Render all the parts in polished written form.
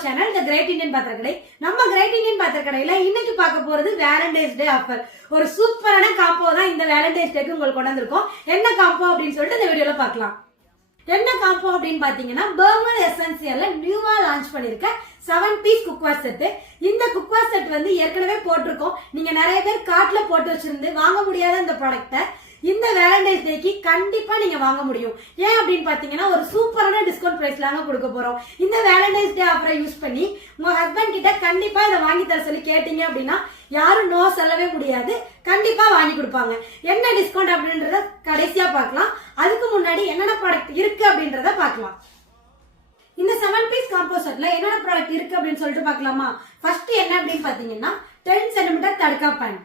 Our channel the great Indian பாத்திரக்கடை. நம்ம great Indian பாத்திரக்கடையில இன்னைக்கு பார்க்க போறது வேலண்டைன்ஸ் டே ஆஃபர். ஒரு சூப்பரான காம்போ தான் இந்த வேலண்டைன்ஸ் டேக்கு உங்களுக்கு கொண்டு வந்திருக்கோம். என்ன காம்போ அப்படின்னு சொல்லிட்டு இந்த வீடியோல பார்க்கலாம். என்ன காம்போ அப்படின்னு பாத்தீங்கன்னா பர்கர் எசென்சியல்ல நியூவா லான்ச் பண்ணிருக்க 7 பீஸ் குக்வேர் செட். இந்த குக்வேர் செட் வந்து ஏற்கனவே போட்டிருக்கோம். நீங்க நிறைய பேர் கார்ட்ல போட்டு வச்சிருந்து வாங்க முடியாத இந்த ப்ராடக்ட்டை இந்த வேலண்டைன்ஸ் டேக்கு கண்டிப்பா நீங்க வாங்க முடியும். ஏன் அப்படின்னு பாத்தீங்கன்னா ஒரு சூப்பரான டிஸ்கவுண்ட் பிரைஸ்ல கொடுக்க போறோம். இந்த வேலண்டைன்ஸ் டே ஆஃபரை யூஸ் பண்ணி உங்க ஹஸ்பண்ட் கிட்ட கண்டிப்பா இதை வாங்கி தர சொல்லி கேட்டீங்க அப்படின்னா யாரும் நோ சொல்லவே முடியாது. கண்டிப்பா வாங்கி கொடுப்பாங்க. என்ன டிஸ்கவுண்ட் அப்படின்றத கடைசியா பார்க்கலாம். அதுக்கு முன்னாடி என்னென்ன ப்ராடக்ட் இருக்கு அப்படின்றத பார்க்கலாம். இந்த 7 பீஸ் காம்போ செட்ல என்னென்ன ப்ராடக்ட் இருக்கு அப்படின்னு சொல்லிட்டு பார்க்கலாமா? ஃபர்ஸ்ட் என்ன அப்படின்னு பாத்தீங்கன்னா 10 சென்டிமீட்டர் தடுக்கா pan,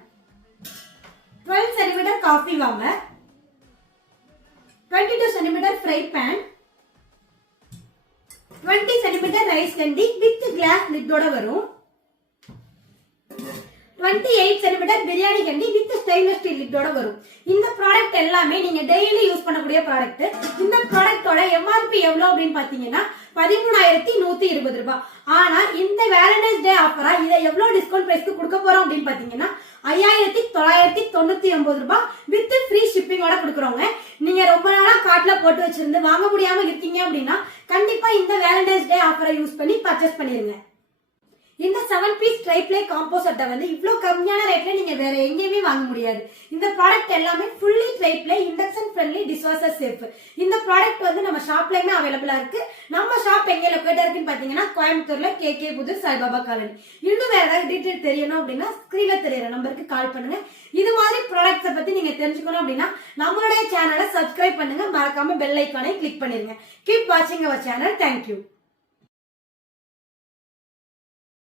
12 centimetre coffee warmer, 22 centimetre fry pan, 20 centimetre rice கண்டி வித் கிளாஸ் லிட்டோட வரும், 28 சென்டிமீட்டர் பிரியாணி கண்டி வித் ஸ்டெயின்லெஸ் ஸ்டீல் லிட்டோட வரும். இந்த ப்ராடக்ட் எல்லாமே நீங்க டெய்லி யூஸ் பண்ணக்கூடிய ப்ராடக்ட். இந்த ப்ராடக்ட்டோட எம்ஆர்பி எவ்வளவு அப்படின்னு பாத்தீங்கன்னா 13,120 ரூபாய். ஆனா இந்த வேலண்டைன்ஸ் டே ஆஃபரா இதை எவ்வளவு டிஸ்கவுண்ட் பிரைஸ்க்கு கொடுக்க போறோம் அப்படின்னு பாத்தீங்கன்னா 5,999 ரூபாய் வித் ஃப்ரீ ஷிப்பிங்கோட கொடுக்குறோங்க. நீங்க ரொம்ப நாளா கார்ட்ல போட்டு வச்சிருந்து வாங்க முடியாம இருக்கீங்க அப்படின்னா கண்டிப்பா இந்த வேலண்டைன்ஸ் டே ஆஃபரை யூஸ் பண்ணி பர்ச்சேஸ் பண்ணிருங்க. இந்த 7 பீஸ் ட்ரைப்ளே காம்போ செட்டை வந்து இவ்வளவு கம்மியான ரேட்ல நீங்க வேற எங்கேயுமே வாங்க முடியாது. இந்த ப்ராடக்ட் எல்லாமே fully tri-ply, induction friendly, dishwasher safe. இந்த ப்ராடக்ட் வந்து நம்ம ஷாப்லயுமே அவைலபிளா இருக்கு. நம்ம ஷாப் எங்க லொகேட் இருக்குன்னு பாத்தீங்கன்னா கோயம்புத்தூர்ல KK புதூர் சாய்பாபா காலனி. இன்னும் வேற ஏதாவது டீடைல் தெரியணும் அப்படின்னா ஸ்கிரீன்ல தெரியற நம்பருக்கு கால் பண்ணுங்க. இது மாதிரி ப்ராடக்ட்ஸை பத்தி நீங்க தெரிஞ்சுக்கணும் அப்படின்னா நம்மளுடைய சேனலை சப்ஸ்கிரைப் பண்ணுங்க. மறக்காம பெல் ஐக்கானை கிளிக் பண்ணிருங்க. கீப் வாட்சிங் அவர் சேனல். தேங்க்யூ.